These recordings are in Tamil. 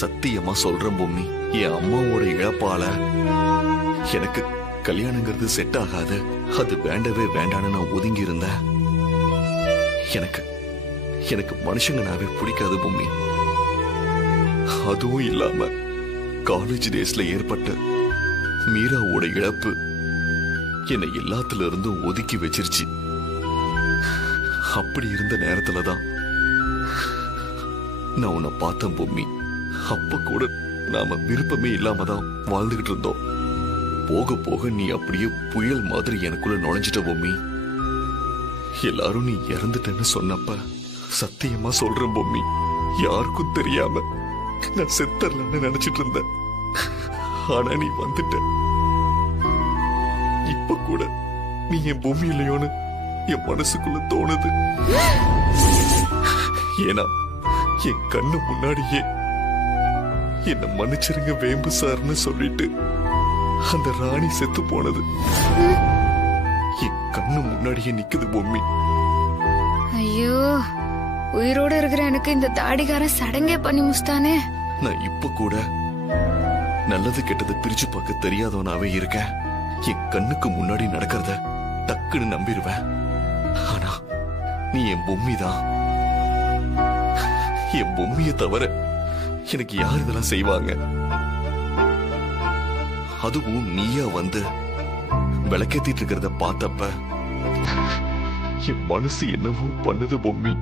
சத்தியமா சொல்றேன் பொம்மி, என் அம்மாவோட இழப்பால எனக்கு கல்யாணங்கிறது செட் ஆகாது, அது வேண்டவே வேண்டான்னு நான் ஒதுங்கி இருந்தேன். எனக்கு எனக்கு மனுஷங்கனாவே பிடிக்காது பொம்மி. அதுவும் இல்லாம காலேஜ் டேஸ்ல ஏற்பட்ட மீராவோட இழப்பு என்னை எல்லாத்துல இருந்தும் ஒதுக்கி வச்சிருச்சு. அப்படி இருந்த நேரத்துலதான் நான் உன்னை பார்த்தேன் பொம்மி. அப்ப கூட நாம விருப்பமே இல்லாம தான் வாழ்ந்துகிட்டு இருந்தோம். போக போக நீ அப்படியே புயல் மாதிரி எனக்குள்ள நுழைஞ்சிட்ட பொம்மி. எல்லாரும் நீ இறந்துட்டேன்னு சொன்னப்ப சத்தியமா சொல்றேன் பொம்மி, யாருக்கும் தெரியாம நான் செத்தரலன்னு நினைச்சிட்டு இருந்தேன். ஆனா நீ வந்துட்ட. இப்ப கூட நீ என் பொம்மி இல்லையோன்னு என் மனசுக்குள்ள தோணுது. ஏன்னா என் கண்ணு முன்னாடியே என்ன மன்னிச்சிருங்க வேம்பு சார்னு சொல்லிட்டு அந்த ராணி செத்து போனது என் கண்ணு முன்னாடியே நிக்குது பொம்மி. ஐயோ, உயிரோட இருக்கிற எனக்கு இந்த தாடிகாரன் சடங்கே பண்ணி முஸ்தானே. நான் இப்ப கூட நல்லது கெட்டது பிரிச்சு பார்க்க தெரியாதவனாவே இருக்கேன். என் கண்ணுக்கு முன்னாடி நடக்கிறத டக்குன்னு நம்பிடுவேன். ஆனா நீ என் பொம்மி தான். என் பொம்மிய தவிர எனக்கு யார் இதெல்லாம் செய்வாங்க? அதுவும் நீயா வந்து விளக்கேத்திட்டு இருக்கிறத பார்த்தப்ப என் மனசு என்னவோ பண்ணுது பொம்மி.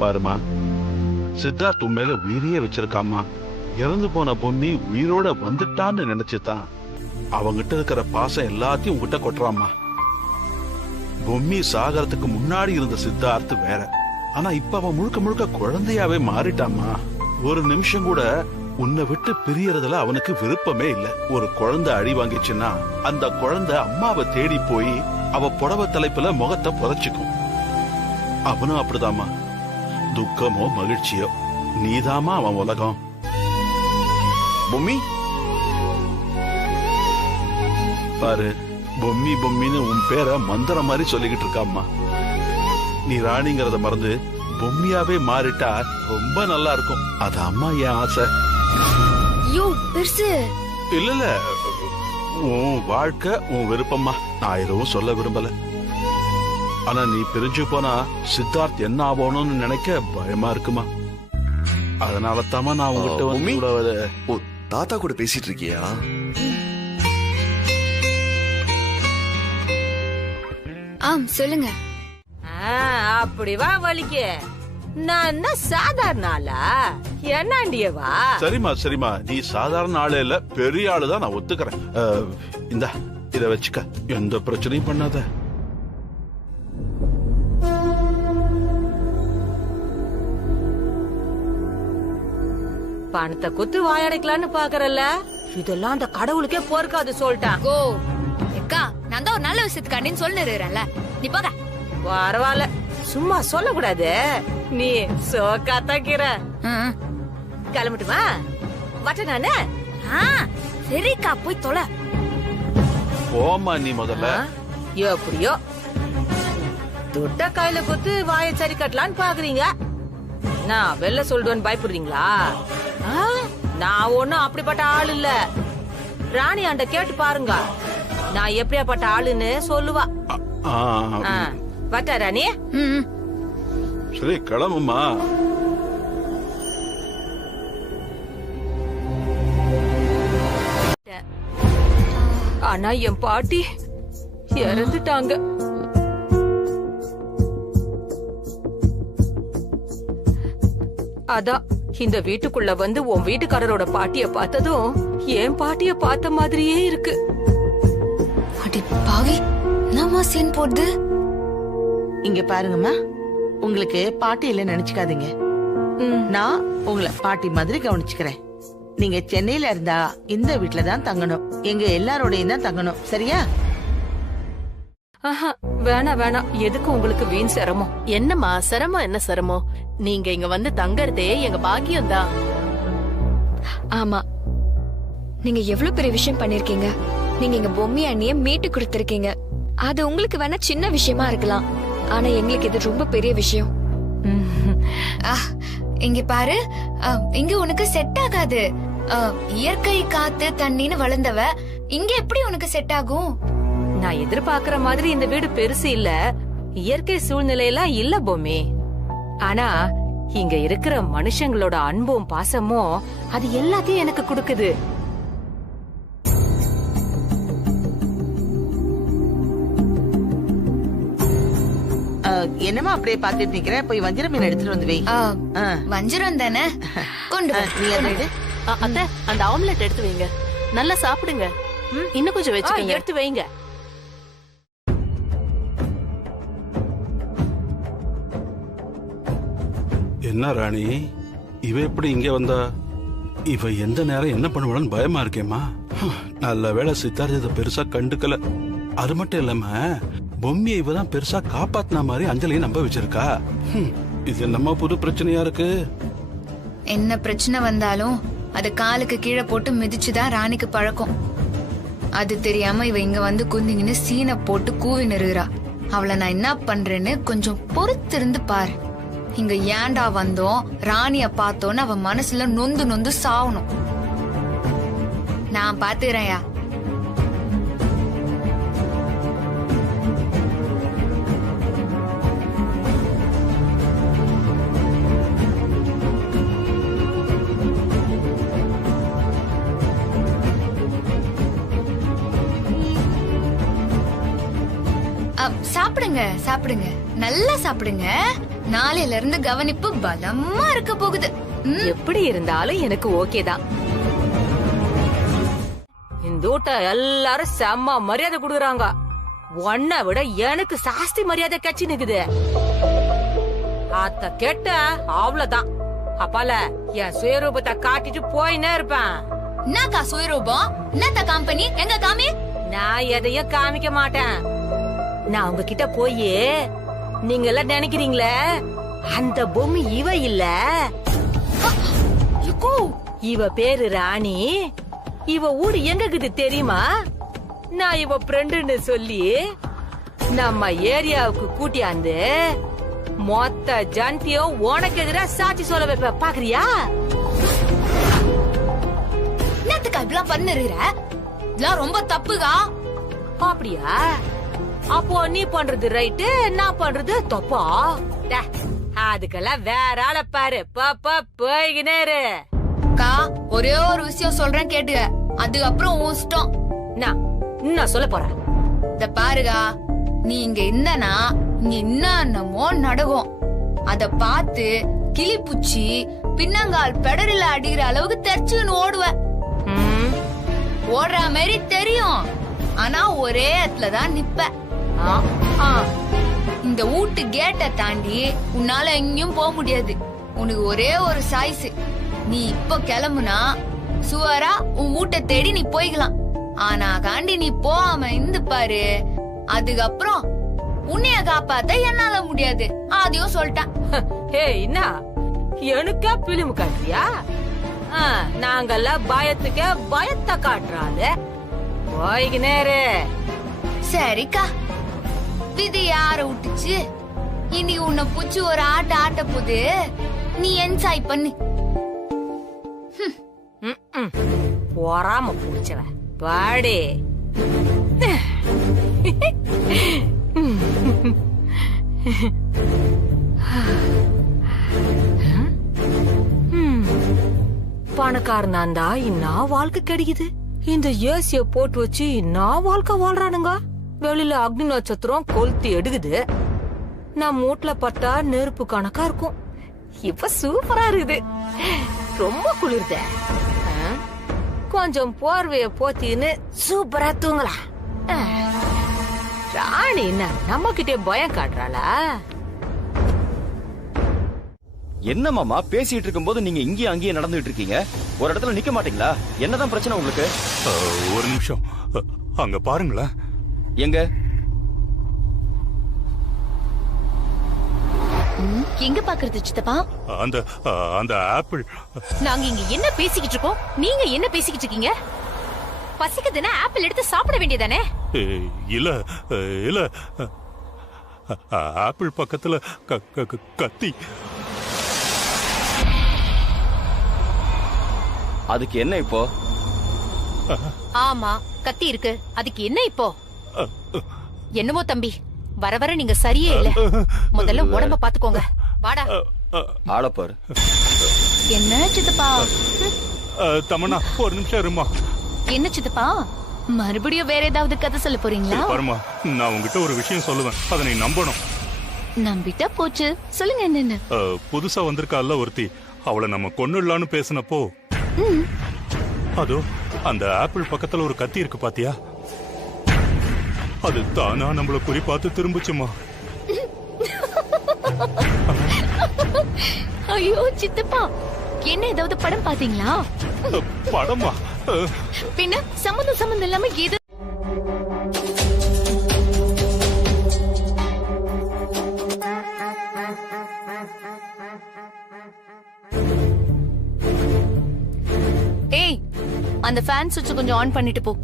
பாருமா, சித்தார்த் உன் மேல உயிரியே வச்சிருக்காமா. இறந்து போன பொம்மி உயிரோட வந்துட்டான்னு நினைச்சுதான் அவங்கிட்ட இருக்கிற பாசம் எல்லாத்தையும் உங்ககிட்ட கொட்டுறாமா. பொம்மி சாகறதுக்கு முன்னாடி இருந்த சித்தார்த் வேற. ஆனா இப்ப அவன் முழுக்க முழுக்க குழந்தையாவே மாறிட்டாமா. ஒரு நிமிஷம் கூட உன்னை விட்டு பிரியறதுல அவனுக்கு விருப்பமே இல்ல. ஒரு குழந்தை அடி வாங்கிச்சுன்னா அந்த குழந்தை அம்மாவை தேடி போய் அவ புடவை தலைப்புல முகத்தை புதைச்சுக்கும். அவனும் அப்படிதாமா. துக்கமோ மகிழ்ச்சியோ நீதாமா அவன் உலகம். பொம்மி பாரு, பொம்மி பொம்மின்னு உன் பேரை மந்திரம் மாதிரி சொல்லிக்கிட்டு இருக்காம்மா. நீ ராணிங்கிறத மறந்து பொம்மியாவே மாறிட்டா ரொம்ப நல்லா இருக்கும். அது அம்மா என் ஆசை. இல்ல இல்ல, உன் வாழ்க்கை உன் விருப்பம்மா. நான் எதுவும் சொல்ல விரும்பல. ஆனா நீ பிரிஞ்சு போனா சித்தார்த் என்ன ஆகணும்னு நினைக்க பயமா இருக்குமா. அதனால தாமா நான் உங்ககிட்ட தாத்தா கூட பேசிட்டு இருக்கியா? ஆம், சொல்லுங்க. அப்படி வா வலிக்கு. நான் என்ன சாதாரண ஆளா? என்னாண்டியவா? சரிமா சரிமா, நீ சாதாரண ஆளு இல்ல, பெரிய ஆளுதான், நான் ஒத்துக்கிறேன். இந்தா இத வச்சுக்க, எந்த பிரச்சனையும் பண்ணாத. பணத்தை குத்து வாயடைக்கலான்னு பாக்குறல்ல, இதெல்லாம் அந்த கடவுளுக்கே பொறுக்காது சொல்லிட்டான். கோ அக்கா, நான் தான் ஒரு நல்ல விஷயத்துக்காண்டின்னு சொல்லிடுறேன்ல, நீ போக. பரவாயில்ல, சும்மா சொல்லக்கூடாது. நீ சோக்காத்தாக்கிற. கிளம்பட்டுமா? வட்ட நானு. சரிக்கா, போய் தொலை. போமா நீ முதல்ல. எப்படியோ துட்ட கையில குத்து வாய சரி கட்டலான்னு பாக்குறீங்க. நான் வெளில சொல்லுவேன்னு பயப்படுறீங்களா? நான் ஒண்ணும் அப்படிப்பட்ட ஆள் இல்ல. ராணி ஆண்ட கேட்டு பாருங்க, நான் எப்படியாப்பட்ட ஆளுன்னு சொல்லுவா. வட்டா ராணி? சரி கிளம்புமா. ஆனா என் பாட்டி இறந்துட்டாங்க. அதான் இந்த வீட்டுக்குள்ள வந்து உன் வீட்டுக்காரரோட பாட்டிய பார்த்ததும் என் பாட்டிய பார்த்த மாதிரியே இருக்கு. அடி பாவி, என்னம்மா சீன் போடுது? இங்க பாருங்கம்மா, உங்களுக்கு பாட்டி இல்ல நினைச்சுக்காதீங்க. நான் உங்களை பாட்டி மாதிரி கவனிச்சுக்கிறேன். நீங்க சென்னையில இருந்தா இந்த வீட்டுல தான் தங்கணும், எங்க எல்லாரோடையும் தான் தங்கணும், சரியா? ஆஹா, வேணாம் வேணாம், எதுக்கு உங்களுக்கு வீண் சிரமம்? என்னம்மா சிரமம்? என்ன சிரமம்? நீங்க இங்க வந்து தங்கறதே எங்க பாக்கியம் தான். ஆமா, நீங்க எவ்வளவு பெரிய விஷயம் பண்ணிருக்கீங்க. நீங்க எங்க பொம்மி அண்ணிய மீட்டு கொடுத்திருக்கீங்க. அது உங்களுக்கு வேணா சின்ன விஷயமா இருக்கலாம், ஆனா எங்களுக்கு இது ரொம்ப பெரிய விஷயம். இங்க பாரு, இங்க உனக்கு செட் ஆகாது. இயற்கை காத்து தண்ணின்னு வளர்ந்தவ இங்க எப்படி உனக்கு செட் ஆகும்? நான் எதிர்பார்க்கிற மாதிரி இந்த வீடு பெருசு இல்ல, இயற்கை சூழ்நிலையெல்லாம் இல்ல பொம்மி. ஆனா இங்க இருக்கிற மனுஷங்களோட அன்பும் பாசமும் அது எல்லாத்தையும் எனக்கு கொடுக்குது. என்னமா அப்படியே பாத்துட்டு நிக்கிற? போய் வஞ்சிர மீன் எடுத்துட்டு வந்து வை. வஞ்சிரம் தானே, கொண்டு வா. நீ அதை எடு. அத்தை, அந்த ஆம்லெட் எடுத்து வைங்க, நல்லா சாப்பிடுங்க. இன்னும் கொஞ்சம் வச்சுக்கோங்க. எடுத்து வைங்க. என்ன ராணி, இவ எப்படி இங்க வந்தா? இவ எந்த நேரம் என்ன பண்ணுவான்னு பயமா இருக்கேம்மா. நல்ல வேளை சித்தார்த்த இதை பெருசா கண்டுக்கல. அது மட்டும் இல்லாம பொம்மியை இவதான் பெருசா காப்பாத்தின மாதிரி அஞ்சலியை நம்ப வச்சிருக்கா. இது என்னம்மா புது பிரச்சனையா இருக்கு? என்ன பிரச்சனை வந்தாலும் அது காலுக்கு கீழே போட்டு மிதிச்சுதான் ராணிக்கு பழக்கம். அது தெரியாம இவ இங்க வந்து குந்திங்கன்னு சீனை போட்டு கூவி நெருகிறா. அவளை நான் என்ன பண்றேன்னு கொஞ்சம் பொறுத்திருந்து பாரு. இங்க ஏண்டா வந்தோம், ராணிய பார்த்தோன்னு அவ மனசுல நொந்து நொந்து சாவணும். நான் பாத்துக்கிறேன்யா. சாப்பிடுங்க சாப்பிடுங்க, நல்லா சாப்பிடுங்க. நாளையில இருந்து கவனிப்பு பலமா இருக்க போகுது. எப்படி இருந்தாலும் எனக்கு ஓகே தான். இந்த ஊட்ட எல்லாரும் செம்ம மரியாதை கொடுக்குறாங்க. உன்னை விட எனக்கு சாஸ்தி மரியாதை கட்சி நிக்குது. அத்த கேட்ட அவ்வளவுதான். அப்பால என் சுயரூபத்தை காட்டிட்டு போயினே இருப்பேன். என்னக்கா சுயரூபம்? என்னத்த காம்பனி? எங்க காமி? நான் எதையும் காமிக்க மாட்டேன். நான் உங்ககிட்ட போய் நீங்க எல்லாம் நினைக்கிறீங்களே அந்த பொம்மை இவ இல்ல, இவ பேரு ராணி. இவ ஊரு எங்கக்குது தெரியுமா? நான் இவ ஃப்ரெண்டுன்னு சொல்லி நம்ம ஏரியாவுக்கு கூட்டியாந்து மொத்த ஜனத்தையும் உனக்கு எதிராக சாட்சி சொல்ல வைப்ப. பாக்குறியா? என்னத்துக்கா இப்படிலாம் பண்ணுற? இதெல்லாம் ரொம்ப தப்புகா. அப்படியா? அப்போ நீ பண்றது ரைட்டு, நான் பண்றது தப்பா? அதுக்கெல்லாம் வேற ஆள பாரு. பாப்பா போய்கினேரு. அக்கா, ஒரே ஒரு விஷயம் சொல்றேன் கேட்டுக்க, அதுக்கப்புறம் உன் இஷ்டம். நான் சொல்ல போறேன். இத பாருகா, நீ இங்க இருந்தனா இங்க என்னமோ நடக்கும். அத பார்த்து கிளி புச்சி பின்னங்கால் பெடரில அடிக்கிற அளவுக்கு தெரிச்சுன்னு ஓடுவேன். ஓடுற மாதிரி தெரியும், ஆனா ஒரே இடத்துலதான் நிப்ப. இந்த வீட்டு கேட்டை தாண்டி உன்னால எங்கேயும் போக முடியாது. உனக்கு ஒரே ஒரு சாய்ஸ், நீ இப்ப கிளம்புனா சுவரா உன் வீட்டை தேடி நீ போய்க்கலாம். ஆனா காண்டி நீ போகாம இருந்து பாரு, அதுக்கப்புறம் உன்னைய காப்பாத்த என்னால முடியாது. அதையும் சொல்லிட்டேன். என்ன எனக்கா பிலிம் காட்டுறியா? நாங்கெல்லாம் பயத்துக்கே பயத்தை காட்டுறாங்க. போய்கினேரு. சரிக்கா, விதி யார விட்டுச்சு? இனி உன்னை புச்சு ஒரு ஆட்ட போது நீ என்ஜாய் பண்ணு. போறாம புடிச்சவ பாடி. பணக்காரனா இருந்தா என்ன வாழ்க்கை கிடைக்குது, இந்த ஏசிய போட்டு வச்சு என்ன வாழ்க்கை வாழ்றானுங்க. வெளியில அக்னி நட்சத்திரம் கொளுத்தி எடுக்குது, நம்ம வீட்டுல பட்டா நெருப்பு கணக்கா இருக்கும். இப்ப சூப்பரா இருக்குது, ரொம்ப குளிர்த. கொஞ்சம் போர்வைய போத்தின்னு சூப்பரா தூங்கலாம். ராணி என்ன நம்ம கிட்டே பயம் காட்டுறாளா? என்ன மாமா பேசிட்டு இருக்கும்போது நீங்க இங்கேயும் அங்கேயும் நடந்துட்டு இருக்கீங்க, ஒரு இடத்துல நிக்க மாட்டீங்களா? என்னதான் பிரச்சனை உங்களுக்கு? ஒரு நிமிஷம் அங்க பாருங்களேன். எங்க எங்க பாக்குறது சித்தப்பா? அந்த அந்த ஆப்பிள். நாங்க இங்க என்ன பேசிக்கிட்டு இருக்கோம், நீங்க என்ன பேசிக்கிட்டு இருக்கீங்க? பசிக்குதுன்னா ஆப்பிள் எடுத்து சாப்பிட வேண்டியதானே? இல்ல இல்ல, ஆப்பிள் பக்கத்துல கத்தி. அதுக்கு என்ன இப்போ? ஆமா கத்தி இருக்கு, அதுக்கு என்ன இப்போ? என்னமோ தம்பி, வர வர நீங்க சரியே இல்ல. முதல்ல உடம்ப பாத்துக்கோங்க. வாடா. ஆளப்பாரு. என்ன சித்தப்பா? தமன்னா ஒரு நிமிஷம் இருமா. என்ன சித்தப்பா, மறுபடியும் வேற ஏதாவது கதை சொல்ல போறீங்களா? பாருமா, நான் உங்ககிட்ட ஒரு விஷயம் சொல்லுவேன், அதை நீ நம்பணும். நம்பிட்டா போச்சு, சொல்லுங்க என்னன்னு. புதுசா வந்திருக்கால ஒருத்தி, அவளை நம்ம கொன்னுடலான்னு பேசினப்போ அதோ அந்த ஆப்பிள் பக்கத்துல ஒரு கத்தி இருக்கு பாத்தியா, அது தானா நம்மள குறி பார்த்து திரும்பிச்சுமா. ஐயோ சித்தப்பா, என்ன ஏதாவது படம் பாத்தீங்களா? படமா? பின்ன சம்பந்தம் இல்லாம ஏதோ. ஏய், அந்த ஃபேன் சுவிட்ச் கொஞ்சம் ஆன் பண்ணிட்டு போ.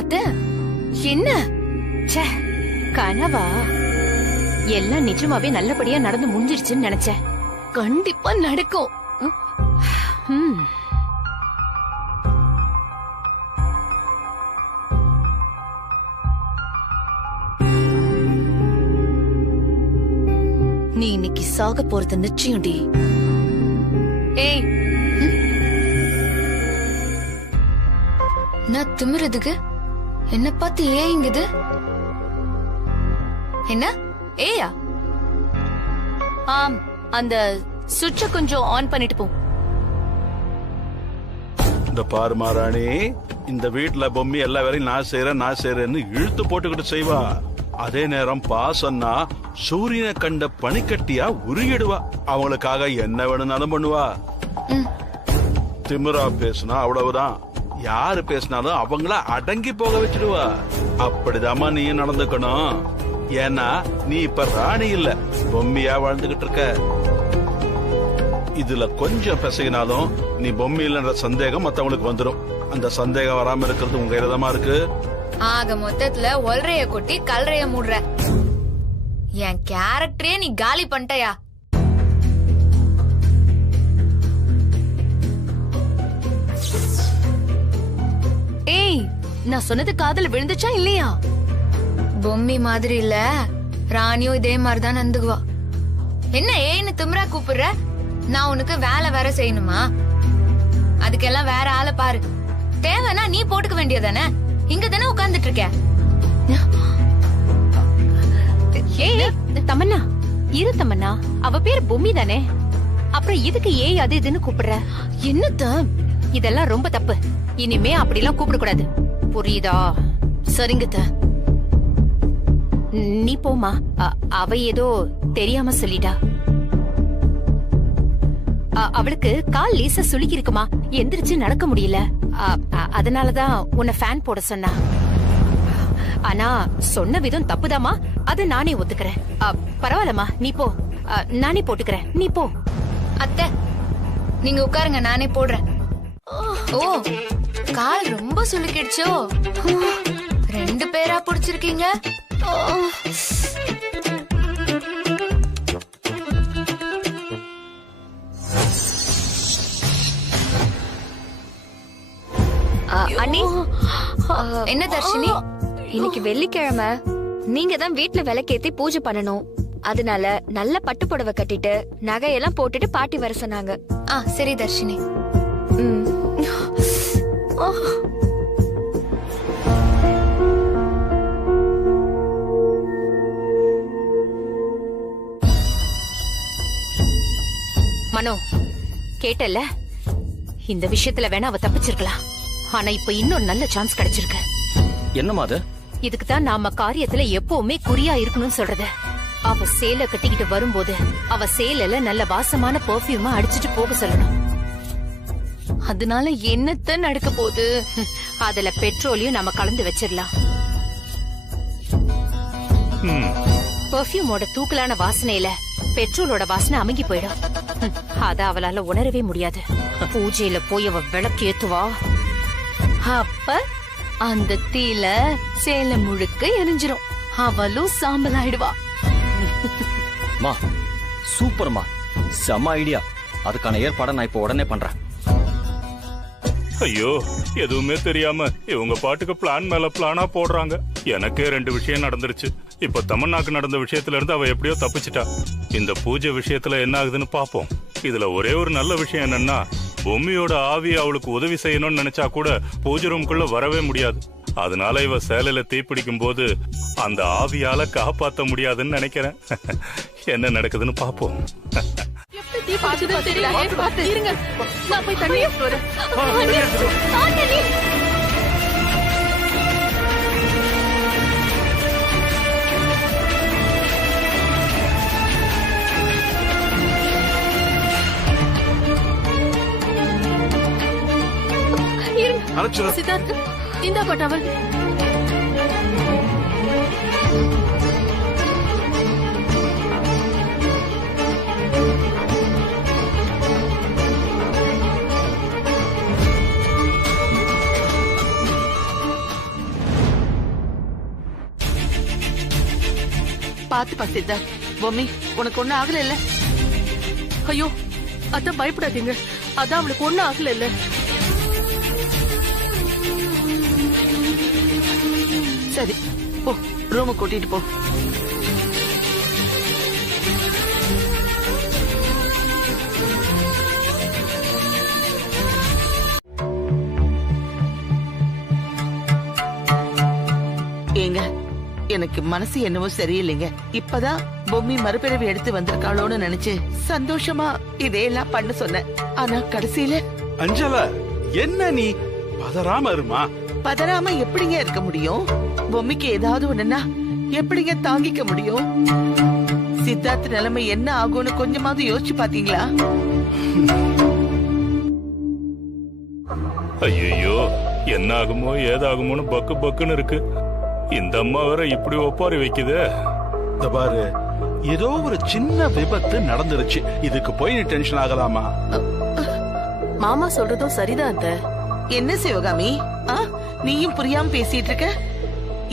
அத்தை, என்ன கனவா? எல்லாம் நிஜமாவே நல்லபடியா நடந்து முடிஞ்சிருச்சுன்னு நினைச்சேன். கண்டிப்பா நடக்கும். நீ இன்னைக்கு சாக போறது நிச்சயம்டி. ஏய், நான் திமிறதுக்கு என்ன பார்த்து ஏங்குது? என்ன ஏயா? ஆம், அந்த சுவிட்ச கொஞ்சம் ஆன் பண்ணிட்டு போ. இந்த பாரு மாராணி, இந்த வீட்டுல பொம்மி எல்லா வேலையும் நான் செய்யறேன்னு இழுத்து போட்டுக்கிட்டு செய்வா. அதே நேரம் பாசன்னா சூரியனை கண்ட பனிக்கட்டியா உருகிடுவா. அவங்களுக்காக என்ன வேணும்னாலும் பண்ணுவா. திமிரா பேசுனா அவ்வளவுதான், யாரு பேசினாலும் அவங்கள அடங்கி போக வச்சிடுவா. அப்படிதாம்மா நீயும் நடந்துக்கணும். ஏன்னா நீ இப்ப ராணி இல்ல, பொம்மியா வாழ்ந்துகிட்டு இருக்க. இதுல கொஞ்சம் பிசைனாலும் நீ பொம்மி இல்லைன்ற சந்தேகம் மத்தவங்களுக்கு வந்துடும். அந்த சந்தேகம் வராம இருக்கிறது உங்க கையில தான் இருக்கு. ஆக மொத்தத்துல ஒல்றைய கொட்டி கல்றைய மூடுற. என் கேரக்டரே நீ காலி பண்ணிட்டயா? ஏய், நான் சொன்னது காதுல விழுந்துச்சா இல்லையா? பொம்மி மாதிரி இல்ல, ராணியும் இதே மாதிரிதான் நந்துக்குவா. என்ன ஏன்னு திமிரா கூப்பிடுற? நான் உனக்கு வேலை வேற செய்யணுமா? அதுக்கெல்லாம் வேற ஆளை பாரு. தேவைன்னா நீ போட்டுக்க வேண்டியதானே? இங்க தானே உட்கார்ந்துட்டு இருக்க. ஏய் தமன்னா, இரு தமன்னா, அவ பேர் பொம்மி தானே, அப்புறம் இதுக்கு ஏய் அது இதுன்னு கூப்பிடுற? என்னத்த, இதெல்லாம் ரொம்ப தப்பு. இனிமே அப்படிலாம் கூப்பிட கூடாது, புரியுதா? சரிங்கத்த, நீ போமா. அவ ஏதோ தெரியாம சொல்லிட்டா. அவளுக்கு கால் லேசா சுளுக்கி இருக்குமா, எந்திரிச்சு நடக்க முடியல. அதனாலதான் உன்னை ஃபேன் போட சொன்னா. ஆனா சொன்ன விதம் தப்புதாமா, அது நானே ஒத்துக்கிறேன். பரவாயில்லம்மா, நீ போ, நானே போட்டுக்கிறேன், நீ போ. அத்தை, நீங்க உட்காருங்க, நானே போடுறேன். ஓ, கால் ரொம்ப சுளுக்கிடுச்சோ? 2 பேரா புடிச்சிருக்கீங்க. என்ன தர்ஷினி? இன்னைக்கு வெள்ளிக்கிழமை நீங்க தான் வீட்ல விளக்கேத்தி பூஜை பண்ணணும். அதனால நல்ல பட்டு புடவை கட்டிட்டு நகையெல்லாம் போட்டுட்டு பாட்டி வர சொன்னாங்க. சரி தர்ஷினி. ம். மனோ, கேட்டல, இந்த விஷயத்துல வேணா அவ தப்பிச்சிருக்கலாம். ஆனா இப்ப இன்னொரு நல்ல சான்ஸ் கிடைச்சிருக்கு. என்னமா அது? இதுக்கு தான் நாம காரியத்துல எப்பவுமே குறியா இருக்கணும்னு சொல்றது. அவ சேலை கட்டிக்கிட்டு வரும்போது அவ சேலைல நல்ல வாசமான பெர்ஃபியூமா அடிச்சிட்டு போக சொல்லணும். அதனால என்னத்த நடக்க போகுது? அதுல பெட்ரோலையும் நம்ம கலந்து வச்சிடலாம். பெர்ஃபியூமோட தூக்கலான வாசனையில பெட்ரோலோட வாசனை அமுங்கி போயிடும். அத அவளால உணரவே முடியாது. பூஜையில போய் அவ விளக்கு ஏத்துவா. அப்ப அந்த தீல சேலை முழுக்க எரிஞ்சிரும். அவளும் சாம்பல் ஆயிடுவா. மா, சூப்பர்மா, செம்ம ஐடியா. அதுக்கான ஏற்பாடை நான் இப்ப உடனே பண்றேன். ஐயோ, எதுவுமே தெரியாம இவங்க பாட்டுக்கு பிளான் மேல பிளானா போடுறாங்க. எனக்கே 2 விஷயம் நடந்துருச்சு. இப்ப தமன்னாக்கு நடந்த விஷயத்துல இருந்து அவ எப்படியோ தப்பிச்சிட்டா. இந்த பூஜை விஷயத்துல என்ன ஆகுதுன்னு பாப்போம். இதுல ஒரே ஒரு நல்ல விஷயம் என்னன்னா, பொம்மியோட ஆவி அவளுக்கு உதவி செய்யணும்னு நினைச்சா கூட பூஜை ரூம்குள்ள வரவே முடியாது. அதனால இவ சேலையில தீப்பிடிக்கும் போது அந்த ஆவியால காப்பாத்த முடியாதுன்னு நினைக்கிறேன். என்ன நடக்குதுன்னு பாப்போம். சித்தார்த், இந்த பட்டவள் பாத்து சித்தார்த். பொம்மி, உனக்கு ஒண்ணு ஆகல இல்ல? ஐயோ, அதான் பயப்படாதீங்க. அதான் அவளுக்கு ஒண்ணு ஆகல இல்ல. சரி, போ, ரூமு கூட்டிட்டு போ. ஏங்க, எனக்கு மனசு என்னவோ சரியில்லைங்க. இப்பதான் பொம்மி மறுபிறவி எடுத்து வந்திருக்காளோன்னு நினைச்சு சந்தோஷமா இதையெல்லாம் பண்ண சொன்னேன். ஆனா கடைசியில அஞ்சலா, என்ன நீ பதறாம இருமா. பதறாம எப்படிங்க இருக்க முடியும்? பொம்மிக்கு ஏதாவது ஒண்ணுன்னா எப்படிங்க தாங்கிக்க முடியும்? சித்தார்த் நிலைமை என்ன ஆகும்னு கொஞ்சமாவது யோசிச்சு பாத்தீங்களா? ஐயோ, என்ன ஆகுமோ ஏதாகுமோன்னு பக்கு பக்குன்னு இருக்கு. இந்த அம்மா வேற இப்படி ஒப்பாரி வைக்குது. இந்த பாரு, ஏதோ ஒரு சின்ன விபத்து நடந்துருச்சு. இதுக்கு போய் நீ டென்ஷன் ஆகலாமா? மாமா சொல்றதும் சரிதான் அத்தை. என்ன சிவகாமி, நீயும் புரியாம பேசிட்டு இருக்க?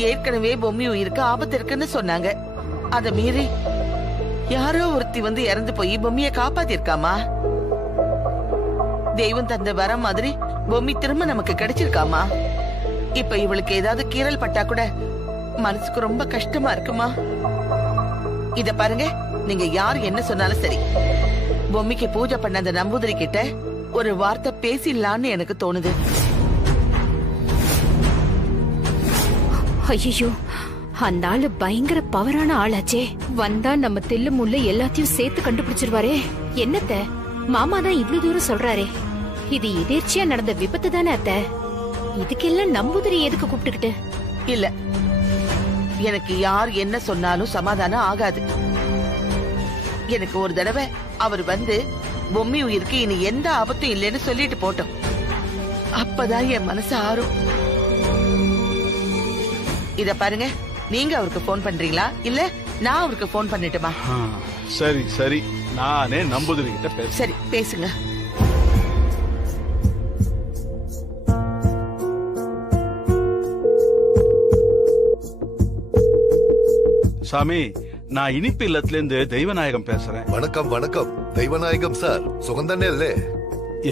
ஏற்கனவே பொம்மி உயிருக்கு ஆபத்து இருக்குன்னு சொன்னாங்க. அத மீறி யாரோ ஒருத்தி வந்து இறந்து போய் பொம்மிய காப்பாத்திருக்காமா? தெய்வம் தந்த வர மாதிரி பொம்மி திரும்ப நமக்கு கிடைச்சிருக்காமா? இப்ப இவளுக்கு ஏதாவது கீறல் பட்டா கூட மனசுக்கு ரொம்ப கஷ்டமா இருக்குமா? இத பாருங்க, நீங்க யார் என்ன சொன்னாலும் சரி, பொம்மிக்கு பூஜை பண்ண அந்த நம்பூதிரி கிட்ட ஒரு வார்த்தை பேசிடலான்னு எனக்கு தோணுது. ஐயோ, அந்த ஆளு பயங்கர பவரான ஆளாச்சே. வந்தா நம்ம தில்லு முள்ளு எல்லாத்தையும் சேர்த்து கண்டுபிடிச்சிருவாரே. என்னத்த மாமா தான் இவ்வளவு தூரம் சொல்றாரே, இது எதிர்ச்சியா நடந்த விபத்து தானே அத்தை? இதுக்கெல்லாம் நம்பூதிரி எதுக்கு கூப்பிட்டுக்கிட்டு? இல்ல, எனக்கு யார் என்ன சொன்னாலும் சமாதானம் ஆகாது. எனக்கு ஒரு தடவை அவர் வந்து பொம்மி உயிருக்கு இனி எந்த ஆபத்தும் இல்லைன்னு சொல்லிட்டு போட்டோம். அப்பதான் என் மனசு ஆறும். இத பாருங்க, நீங்க அவருக்கு போன் பண்றீங்களா இல்ல நான் அவருக்கு போன் பண்ணட்டுமா? சரி சரி, நானே நம்பூதிரி கிட்ட பேச. சரி, பேசுங்க. சாமி, நான் இனிப்பு இல்லத்துல இருந்து தெய்வநாயகம் பேசுறேன். வணக்கம் வணக்கம் தெய்வநாயகம் சார், சுகந்தானே இல்ல?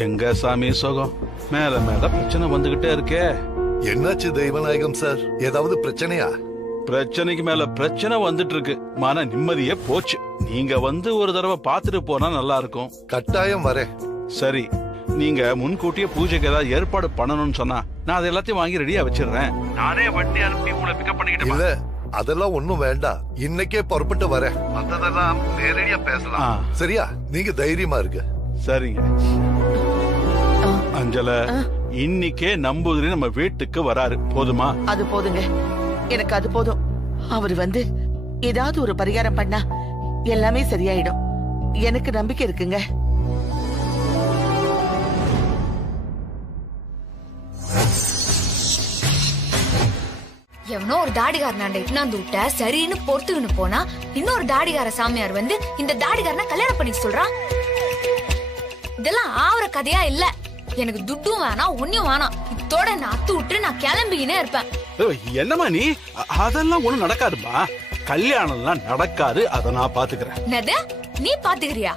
எங்க சாமி சுகம், மேல மேல பிரச்சனை வந்துகிட்டே இருக்கே. என்னாச்சு தெய்வநாயகம் சார், ஏதாவது பிரச்சனையா? பிரச்சனைக்கு மேல பிரச்சனை வந்துட்டு இருக்கு. மன நிம்மதியே போச்சு. நீங்க வந்து ஒரு தடவை பாத்துட்டு போனா நல்லா இருக்கும். கட்டாயம் வரேன். சரி, நீங்க முன்கூட்டியே பூஜைக்கு ஏதாவது ஏற்பாடு பண்ணணும்னு சொன்னா நான் அதை எல்லாத்தையும் வாங்கி ரெடியா வச்சிடுறேன். நானே வண்டி அனுப்பி உங்களை பிக்கப் பண்ணிக்கிட்டு. இல்ல, அதெல்லாம் ஒண்ணும் வேண்டாம். இன்னைக்கே புறப்பட்டு வரேன். மத்ததெல்லாம் நேரடியா பேசலாம். சரியா? நீங்க தைரியமா இருக்க. சரிங்க. அஞ்சல, இன்னைக்கே நம்பூதிரி நம்ம வீட்டுக்கு வராரு. போதுமா? அது போதுங்க, எனக்கு அது போதும். அவர் வந்து ஏதாவது ஒரு பரிகாரம் பண்ணா எல்லாமே சரியாயிடும். எனக்கு நம்பிக்கை இருக்குங்க. எவனோ ஒரு தாடிகாரனாண்ட இட்டுனாந்து விட்ட சரின்னு பொறுத்துக்கின்னு போனா இன்னொரு தாடிகார சாமியார் வந்து இந்த தாடிகாரனை கல்யாணம் பண்ணி சொல்றான். இதெல்லாம் ஆவற கதையா இல்ல. எனக்கு துட்டும் வேணாம், ஒன்னும் வேணாம். இதோட நான் அத்து விட்டு நான் கிளம்பிக்கினே இருப்பேன். என்னமா நீ? அதெல்லாம் ஒண்ணும் நடக்காதுமா. கல்யாணம்லாம் நடக்காது. அத நான் பாத்துக்கிறேன். என்னது? நீ பாத்துக்கிறியா?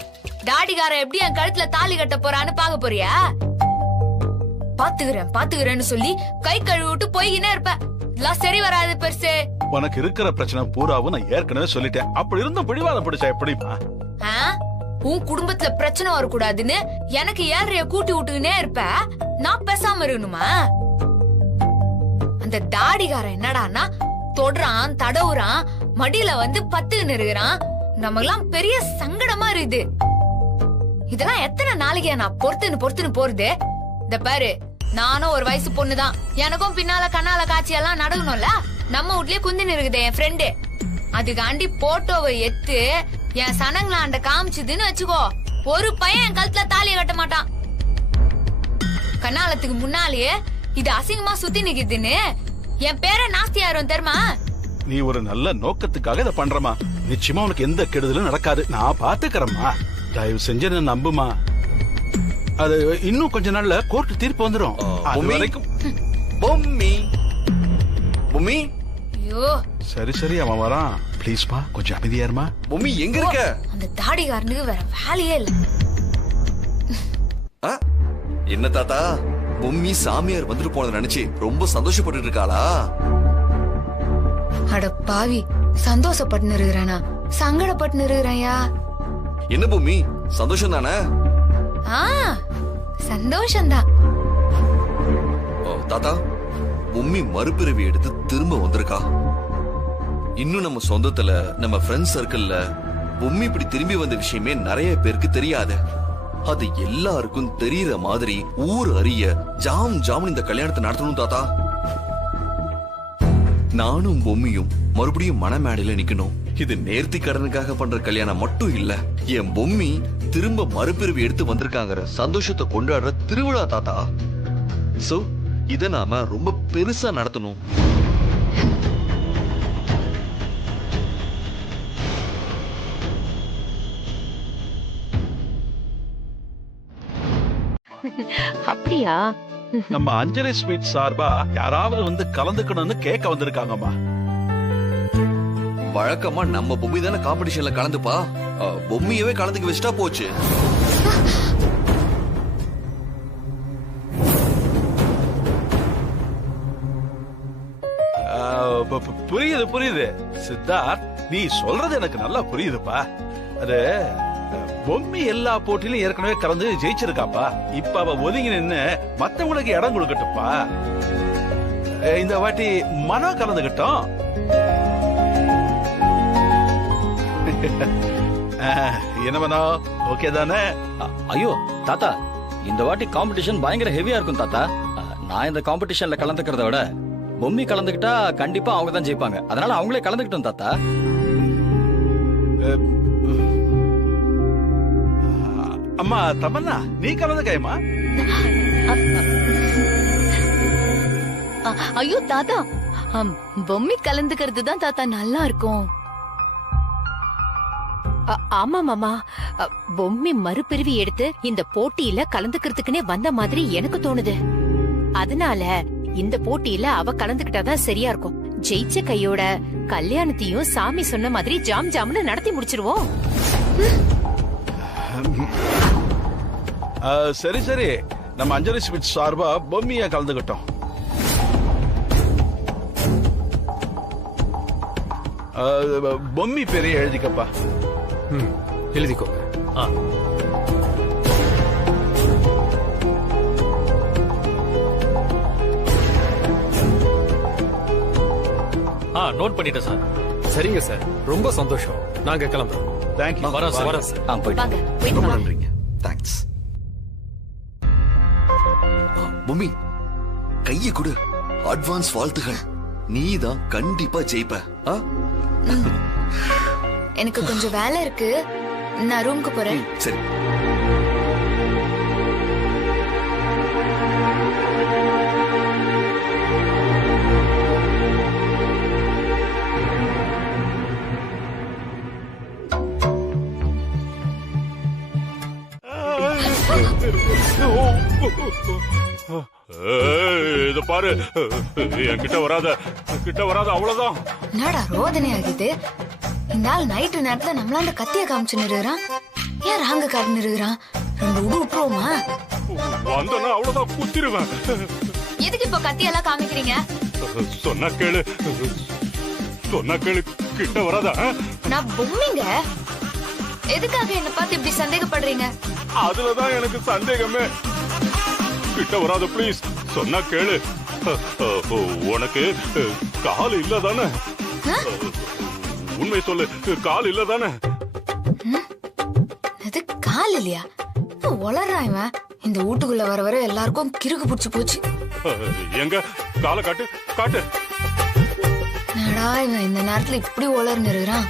தாடிகார எப்படி என் கழுத்துல தாலி கட்ட போறான்னு பாக்க போறியா? பாத்துக்கிறேன்னு சொல்லி கை கழுவி விட்டு போய்கினே இருப்ப. இதெல்லாம் சரி வராது பெருசு. உனக்கு இருக்கிற பிரச்சனை பூராவும் நான் ஏற்கனவே சொல்லிட்டேன். அப்படி இருந்தும் பிடிவாதம் பிடிச்சா எப்படிமா? உன் குடும்பத்துல பிரச்சனை வரக்கூடாதுன்னு எனக்கு ஏழ்றைய கூட்டி விட்டுக்கினே இருப்ப. நான் பேசாம இருக்கணுமா? அந்த தாடிகாரன் என்னடான்னா தொடுறான், தடவுறான், மடியில வந்து பத்துக்கின்னு இருக்கிறான். நமக்கெல்லாம் பெரிய சங்கடமா இருக்குது. இதெல்லாம் எத்தனை நாளைக்கு நான் பொறுத்துன்னு போறது? இந்த பாரு, நானும் ஒரு வயசு பொண்ணுதான். எனக்கும் பின்னால கண்ணால காட்சி எல்லாம் நடக்கணும்ல. நம்ம வீட்லயே குந்தின்னு இருக்குது என் ஃப்ரெண்டு. அதுக்காண்டி போட்டோவை எத்து என் சனங்களாண்ட காமிச்சுதுன்னு வச்சுக்கோ, ஒரு பையன் என் கழுத்துல தாலிய கட்ட மாட்டான். கண்ணாலத்துக்கு முன்னாலேயே இது அசிங்கமா சுத்தி நிக்குதுன்னு என் பேரை நாஸ்தி ஆயிரும் தெரியுமா? நீ ஒரு நல்ல நோக்கத்துக்காக இதை பண்றமா. நிச்சயமா உனக்கு எந்த கெடுதலும் நடக்காது. நான் பாத்துக்கிறேம்மா. தயவு செஞ்சு என்ன நம்புமா. அது இன்னும் கொஞ்ச நாள்ல கோர்ட் தீர்ப்பு வந்துடும். அது வரைக்கும் ஐயோ, சரி அவன் வரான். ப்ளீஸ்மா, கொஞ்சம் அமைதியா இருமா. பொம்மி எங்க இருக்க? அந்த தாடிகாரனுக்கு வேற வேலையே இல்ல. என்ன தாத்தா, பொம்மி சாமியார் வந்துட்டு போனது நினைச்சு ரொம்ப சந்தோஷப்பட்டு இருக்காளா? அட பாவி, சந்தோஷப்பட்டு இருக்கிறானா? சங்கடப்பட்டு இருக்கிறாயா? என்ன பொம்மி, சந்தோஷம் தானே? சந்தோஷம்தான். தாத்தா, பொம்மி மறுபிறவி எடுத்து திரும்ப வந்திருக்கா. இன்னும் நம்ம சொந்தத்துல, நம்ம ஃப்ரெண்ட்ஸ் சர்க்கிள்ல பொம்மி இப்படி திரும்பி வந்த விஷயமே நிறைய பேருக்கு தெரியாது. அது எல்லாருக்கும் தெரியற மாதிரி ஊர் அறிய ஜாம் இந்த கல்யாணத்தை நடத்தணும் தாத்தா. நானும் பொம்மியும் மறுபடியும் மணமேடையில நிக்கணும். இது நேர்த்தி கடனுக்காக பண்ற கல்யாணம் மட்டும் இல்ல, என் பொம்மி திரும்ப மறுபிறவி எடுத்து வந்திருக்காங்கிற சந்தோஷத்தை கொண்டாடுற திருவிழா தாத்தா. சோ இத நாம ரொம்ப பெருசா நடத்தணும். அப்படியா? நம்ம அஞ்சலி ஸ்வீட் சார்பா யாராவது வந்து கலந்துக்கணும்னு கேட்க வந்திருக்காங்கம்மா. வழக்கமா நம்ம பொம்மி தானே காம்படிஷன்ல கலந்துப்பா. பொம்மியவே கலந்துக்க வச்சுட்டா போச்சு. புரியுது சித்தார்த், நீ சொல்றது எனக்கு நல்லா புரியுதுப்பா. அது பொம்மி எல்லா போட்டியிலும் ஏற்கனவே கலந்து ஜெயிச்சிருக்காப்பா. இப்ப அவ ஒதுங்கி நின்னு மத்தவங்களுக்கு இடம் கொடுக்கட்டுப்பா. இந்த வாட்டி மனோ கலந்துகிட்டோம். என்ன மனோ, ஓகே தானே? ஐயோ தாத்தா, இந்த வாட்டி காம்படிஷன் பயங்கர ஹெவியா இருக்கும் தாத்தா. நான் இந்த காம்படிஷன்ல கலந்துக்கிறத விட பொம்மி கலந்துக்கிட்டா கண்டிப்பா அவங்க தான் ஜெயிப்பாங்க. அதனால அவங்களே கலந்துக்கிட்டோம் தாத்தா. அம்மா தமன்னா, நீ கலந்துக்கமா? ஐயோ தாத்தா, பொம்மி கலந்துக்கிறது தான் தாத்தா நல்லா இருக்கும். ஆமா மாமா, பொம்மி மறுபிரிவி எடுத்து இந்த போட்டியில கலந்துக்கிறதுக்குனே வந்த மாதிரி எனக்கு தோணுது. அதனால இந்த போட்டியில அவ கலந்துக்கிட்டாதான் சரியா இருக்கும். ஜெயிச்ச கையோட கல்யாணத்தையும் சாமி சொன்ன மாதிரி ஜாம் ஜாம்னு நடத்தி முடிச்சிருவோம். சரி நம்ம அஞ்சலி ஸ்வீட் சார்பா பொம்மியா கலந்துக்கிட்டோம். பொம்மி பெரிய எழுதிக்கப்பா. எழுதிக்கோங்க. நோட் பண்ணிட்டேன் சார். சரிங்க சார், ரொம்ப சந்தோஷம். நாங்க கிளம்புறோம். தேங்க்யூ. வரேன் சார். வரேன் சார். வாங்க போயிட்டு ரொம்ப வாங்க. நன்றிங்க. தேங்க்ஸ். மம்மி கைய கொடு. அட்வான்ஸ் வாழ்த்துகள். நீதான் கண்டிப்பா ஜெயிப்ப. எனக்கு கொஞ்சம் வேலை இருக்கு, நான் ரூமுக்கு போறேன். சரி. இத பாரு, என் கிட்ட வராத, கிட்ட வராத, அவ்வளவுதான். என்னடா ரோதனை ஆகுது? இந்த ஆள் நைட்டு நேரத்துல நம்மளாண்ட கத்திய காமிச்சு நிறுறான். ஏன் ராங்க காட்டு நிறுறான்? ரெண்டு உடு விட்டுருவோமா? வந்தனா அவ்வளவுதான், குத்திருவேன். எதுக்கு இப்ப கத்தியெல்லாம் காமிக்கிறீங்க? சொன்னா கேளு, சொன்னா கேளு, கிட்ட வராதா? நான் பொம்மைங்க. எதுக்காக என்ன பார்த்து இப்படி சந்தேகப்படுறீங்க? அதுலதான் எனக்கு சந்தேகமே. கிட்ட வராத ப்ளீஸ், சொன்னா கேளு. உனக்கு கால் இல்லதானே? உண்மை சொல்லு, கால் இல்லதானே? அது கால் இல்லையா? வளர்றான் இவன். இந்த வீட்டுக்குள்ள வர வர எல்லாருக்கும் கிறுக்கு புடிச்சு போச்சு. எங்க காலை காட்டு, காட்டு. நடா இவன் இந்த நேரத்துல இப்படி வளர்ந்து இருக்கிறான்.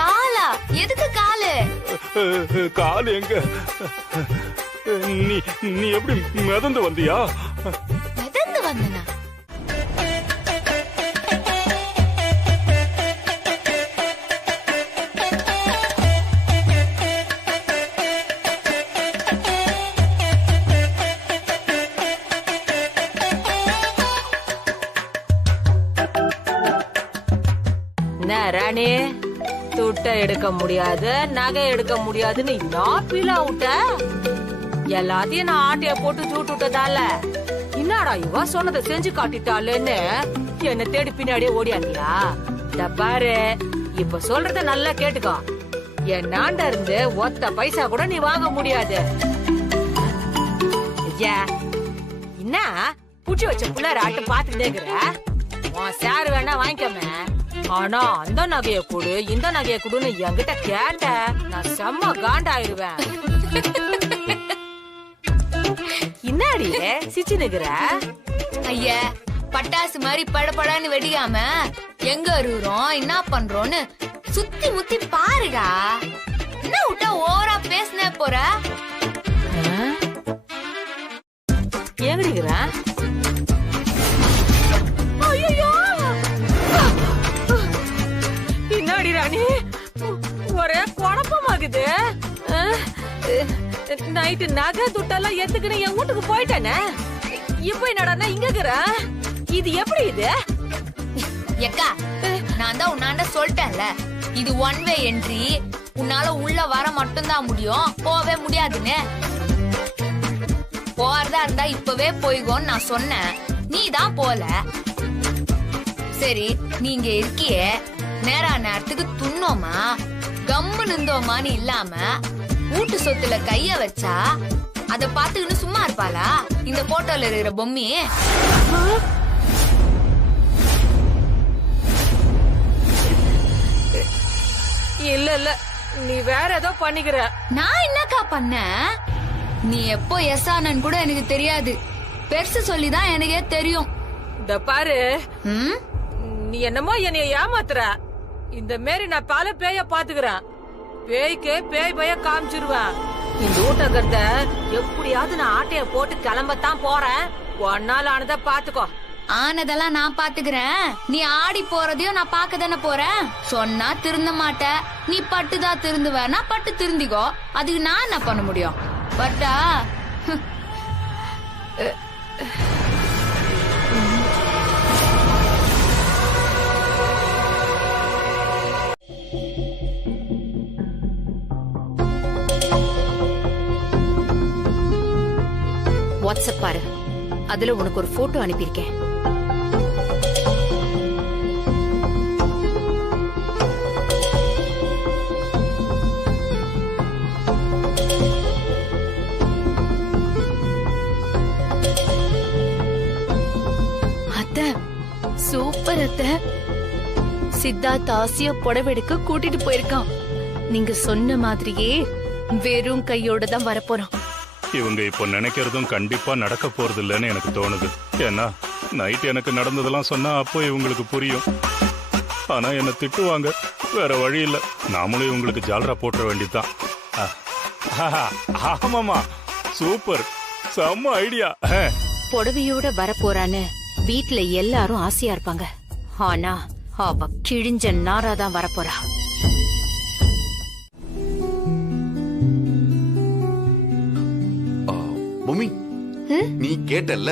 காலா? எதுக்கு காலு? கால் எங்க? நீ எப்படி மிதந்து வந்தியா? மிதந்து வந்தனா? ராணி, துட்ட எடுக்க முடியாது, நகை எடுக்க முடியாதுன்னு நான் பீலா விட்ட. எல்லாத்தையும் நான் ஆட்டைய போட்டு சூட்டு விட்டதால என்னடா இவ சொன்னதை செஞ்சு காட்டிட்டாளேன்னு என்ன தேடி பின்னாடியே ஓடியாந்தியா? இந்த பாரு, இப்ப சொல்றத நல்லா கேட்டுக்கோ. என் நாண்ட இருந்து ஒத்த பைசா கூட நீ வாங்க முடியாது. என்ன புடிச்சு வச்ச புள்ளார ஆட்டு பாத்துட்டே இருக்கிற? உன் சாரு வேணா வாங்கிக்கோமே. ஆனா அந்த நகைய கொடு, இந்த நகைய கொடுன்னு என்கிட்ட கேட்ட நான் செம்ம காண்டாயிருவேன். இன்னாடி சிச்சு நிக்கிற? ஐயா, பட்டாசு மாதிரி படபடான்னு வெடிக்காம எங்க இருக்கிறோம், என்ன பண்றோம்னு சுத்தி முத்தி பாருடா. என்ன விட்டா ஓவரா பேசினே போற? எங்கடிக்கிற? பின்னாடி ராணி, ஒரே குழப்பமாகுது. நைட்டு நகை துட்டெல்லாம் எதுக்குன்னு என் வீட்டுக்கு போயிட்டேனே. இப்ப என்னடா இங்க இருக்கிற? இது எப்படி இது? எக்கா, நான் தான் உன்னாண்ட சொல்லிட்டேன்ல, இது ஒன் வே என்ட்ரி. உன்னால உள்ள வர மட்டும்தான் முடியும், போவே முடியாதுன்னு. போறதா இருந்தா இப்பவே போய்கோன்னு நான் சொன்னேன். நீ தான் போல. சரி, நீங்க இருக்கியே, நேரா நேரத்துக்கு துண்ணோமா கம்மு நின்றோமான்னு இல்லாம வீட்டு சொத்துல கைய வச்சா அத பாத்துக்கின்னு சும்மா இருப்பாளா இந்த போட்டோல இருக்கிற பொம்மி? இல்ல இல்ல, நீ வேற ஏதோ பண்ணிக்கிற. நான் என்னக்கா பண்ண? நீ எப்போ எஸ் ஆனன்னு கூட எனக்கு தெரியாது. பெருசு சொல்லிதான் எனக்கே தெரியும். இந்த பாரு, நீ என்னமோ என்னைய ஏமாத்துற. இந்த மாரி நான் பல பேய பாத்துக்கிறேன். பேய்க்கு பேய் பய காமிச்சிருவேன். இந்த ஊட்டகத்த எப்படியாவது நான் ஆட்டைய போட்டு கிளம்பத்தான் போறேன். ஒன்னால ஆனத பாத்துக்கோ. ஆனதெல்லாம் நான் பாத்துக்கிறேன். நீ ஆடி போறதையும் நான் பாக்க தானே போறேன். சொன்னா திருந்த மாட்ட. நீ பட்டுதான் திருந்துவேனா, பட்டு திருந்திக்கோ. அதுக்கு நான் என்ன பண்ண முடியும்? பட்டா வாட்ஸ்அப் பாரு, அதுல உனக்கு ஒரு போட்டோ அனுப்பியிருக்கேன். அத்த, சித்தார்த் ஆசியா புடவெடுக்க கூட்டிட்டு போயிருக்கான். நீங்க சொன்ன மாதிரியே வெறும் கையோட தான் வரப்போறோம். இவங்க இப்போ நினைக்கிறதும் கண்டிப்பா நடக்க போறது இல்லைன்னு எனக்கு தோணுது. ஏன்னா நைட் எனக்கு நடந்ததெல்லாம் சொன்னா அப்போ இவங்களுக்கு புரியும். ஆனா என்ன திட்டுவாங்க, வேற வழி இல்ல. நாமளும் இவங்களுக்கு ஜால்ரா போட்ட வேண்டியதுதான். ஆமாமா, சூப்பர், செம்ம ஐடியா. புடவையோட வரப்போறான்னு வீட்ல எல்லாரும் ஆசையா இருப்பாங்க. ஆனா அவ கிழிஞ்ச நாராதான் வரப்போறா. பொம்மி, நீ கேட்டல்ல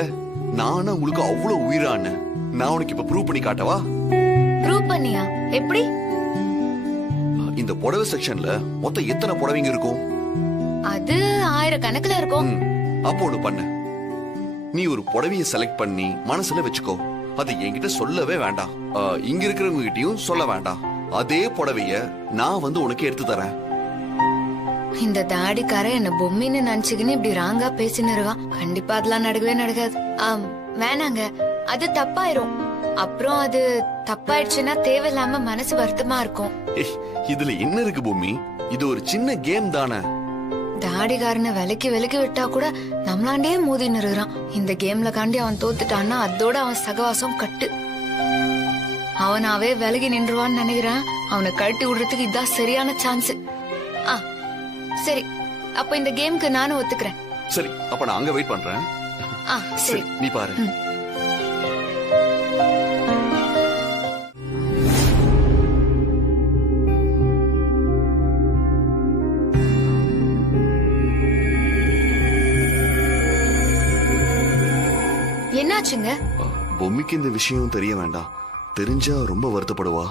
நானும் உங்களுக்கு அவ்வளவு உயிரான. நான் உனக்கு இப்ப ப்ரூவ் பண்ணி காட்டவா? ப்ரூவ் பண்ணியா? எப்படி? இந்த புடவை செக்ஷன்ல மொத்தம் எத்தனை புடவைங்க இருக்கும்? அது 1000 கணக்குல இருக்கும். அப்போ ஒண்ணு பண்ணு, நீ ஒரு புடவைய செலக்ட் பண்ணி மனசுல வச்சுக்கோ. அது என்கிட்ட சொல்லவே வேண்டாம், இங்க இருக்கிறவங்க கிட்டயும் சொல்ல வேண்டாம். அதே புடவைய நான் வந்து உனக்கு எடுத்து தரேன். இந்த தாடிக்கார என்ன பொம்மின்னு நினைச்சுக்கின்னு இப்படி ராங்கா பேசின்னு இருக்கான். கண்டிப்பா அதெல்லாம் நடக்கவே நடக்காது. வேணாங்க, அது தப்பாயிரும். அப்புறம் அது தப்பாயிடுச்சுன்னா தேவையில்லாம மனசு வருத்தமா இருக்கும். இதுல என்ன இருக்கு பொம்மி? இது ஒரு சின்ன கேம் தானே. தாடிகாரனை விலைக்கு விட்டா கூட நம்மளாண்டே மோதி நிறுறான். இந்த கேம்ல காண்டி அவன் தோத்துட்டான்னா அதோட அவன் சகவாசம் கட்டு. அவனாவே விலகி நின்றுவான்னு நினைக்கிறான். அவனை கழட்டி விடுறதுக்கு இதான் சரியான சான்ஸ். சரி, அப்ப இந்த கேம்க்கு நானும் ஒத்துக்கிறேன். சரி, அப்ப நான் அங்க வெயிட் பண்றேன். சரி, நீ பாரு. என்னாச்சுங்க? பொம்மிக்கு இந்த விஷயம் தெரிய வேண்டாம். தெரிஞ்சா ரொம்ப வருத்தப்படுவா.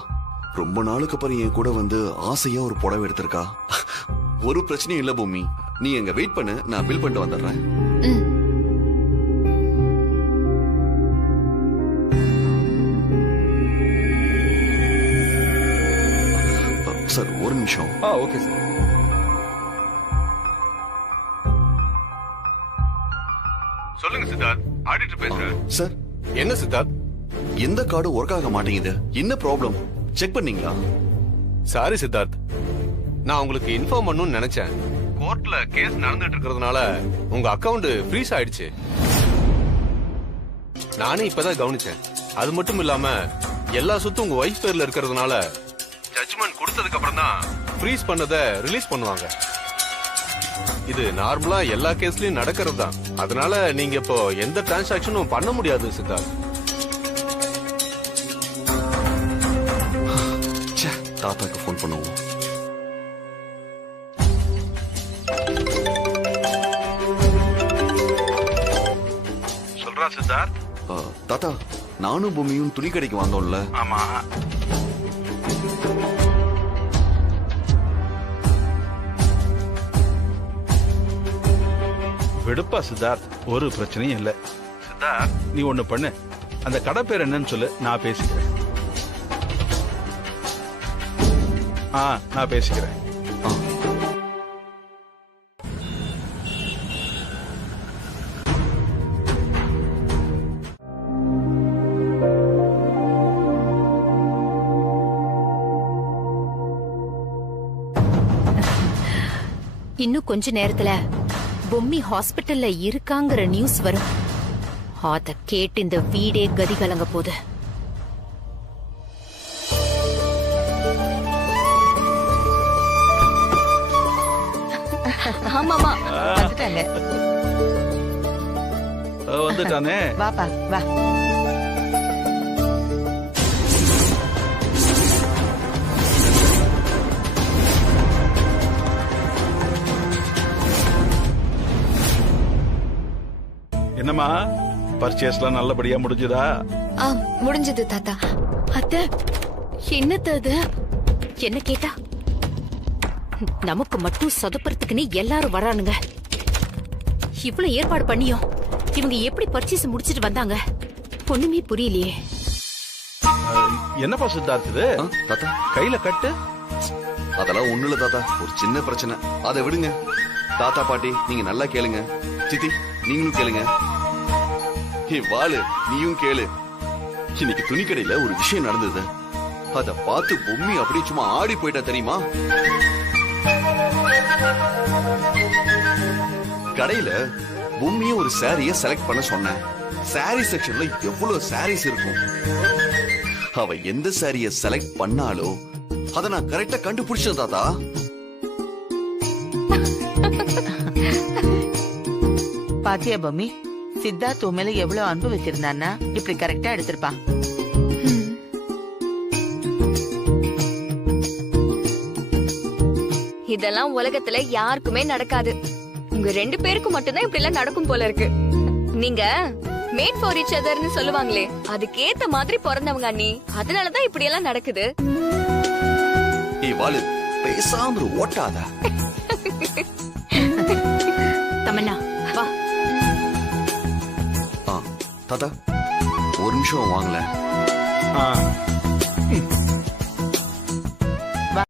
ரொம்ப நாளுக்கு அப்புறம் என் கூட வந்து ஆசையா ஒரு புடவை எடுத்திருக்கா. ஒரு பிரச்சனையும் இல்ல பொம்மி, நீ எங்க வெயிட் பண்ணு, நான் பில் பண்ணிட்டு வந்துடுறேன். சார் ஒரு நிமிஷம். Okay sir. சொல்லுங்க சித்தார்த், ஆடிட்டர் பேசுறேன். சார், என்ன சித்தார்த்? எந்த கார்டு ஒர்க் ஆக மாட்டேங்குது. என்ன ப்ராப்ளம் செக் பண்ணீங்களா? சாரி சித்தார்த், நான் உங்களுக்கு இன்ஃபார்ம் பண்ணணும்னு நினைச்சேன். கோர்ட்ல கேஸ் நடந்துட்டு இருக்கிறதுனால உங்க அக்கவுண்ட் ஃப்ரீஸ் ஆயிடுச்சு. நானே இப்பதான் கவனிச்சேன். அது மட்டும் இல்லாம எல்லா சொத்தும் உங்க வைஃப் பேர்ல இருக்கிறதுனால ஜட்ஜ்மெண்ட் கொடுத்ததுக்கு அப்புறம் தான் ஃப்ரீஸ் பண்ணதை ரிலீஸ் பண்ணுவாங்க. இது நார்மலா எல்லா கேஸ்லயும் நடக்கிறது தான். அதனால நீங்க இப்போ எந்த டிரான்சாக்சனும் பண்ண முடியாது சித்தார்த். தாத்தாக்கு போன் பண்ணுவோம். சொல்றா சித்தார்த். தாத்தா, நானும் பொம்மியும் துணி கடைக்கு வந்தோம்ல. ஆமா. விடுப்பா சித்தார்த், ஒரு பிரச்சனையும் இல்ல. சித்தார்த், நீ ஒண்ணு பண்ணு, அந்த கடை பேர் என்னன்னு சொல்லு, நான் பேசிக்கிறேன். நான் பேசிக்கிறேன். இன்னும் கொஞ்ச நேரத்துல பொம்மி ஹாஸ்பிட்டல்ல இருக்காங்கிற நியூஸ் வரும். அத கேட்டு இந்த வீடே கதி கலங்க போகுது. ஆமாமா, வந்துட்டாங்க. வந்துட்டானே. வாப்பா வா. என்னம்மா, பர்ச்சேஸ்லாம் நல்லபடியா முடிஞ்சதா? முடிஞ்சது தாத்தா. அத்தை, என்னது அது? என்ன கேட்டா நமக்கு மட்டும் சொதப்புறதுக்குன்னு எல்லாரும் வரானுங்க. இவ்வளவு ஏற்பாடு பண்ணியும் இவங்க எப்படி பர்ச்சேஸ் முடிச்சிட்டு வந்தாங்க? ஒண்ணுமே புரியலையே. என்னப்பா சித்தார்த் இது? தாத்தா, கையில கட்டு. அதெல்லாம் ஒண்ணு இல்ல தாத்தா, ஒரு சின்ன பிரச்சனை. அதை விடுங்க. தாத்தா பாட்டி நீங்க நல்லா கேளுங்க. சித்தி நீங்களும் கேளுங்க. வாளு நீயும் கேளு. இன்னைக்கு துணிக்கடையில ஒரு விஷயம் நடந்தது. அத பார்த்து பொம்மி அப்படியே சும்மா ஆடி போயிட்டா தெரியுமா? கடையில பொம்மிய ஒரு சாரிய செலக்ட் பண்ண சொன்னேன். சாரி செக்ஷன்ல எவ்வளவு சாரீஸ் இருக்கும். அவ எந்த சாரிய செலக்ட் பண்ணாலோ அத நான் கரெக்டா கண்டுபிடிச்சேன் தாத்தா. பாத்தியா பொம்மி, சித்தார்த் உன் மேல எவ்வளவு அன்பு வச்சிருந்தான்னா இப்படி கரெக்டா எடுத்திருப்பான். இதெல்லாம் உலகத்துல யாருக்குமே நடக்காது. உங்க 2 பேருக்கும் மட்டும்தான் இப்படி எல்லாம் நடக்கும் போல இருக்கு. நீங்க மேட் ஃபார் ஈச் அதர்னு சொல்லுவாங்களே, அதுக்கேத்த மாதிரி பிறந்தவங்க அண்ணி. அதனாலதான் இப்படி எல்லாம் நடக்குது. ஏய் வாலு, பேசாம ஓட்டாத. தமன்னா வா. தாத்தா ஒரு நிமிஷம் வாங்கல.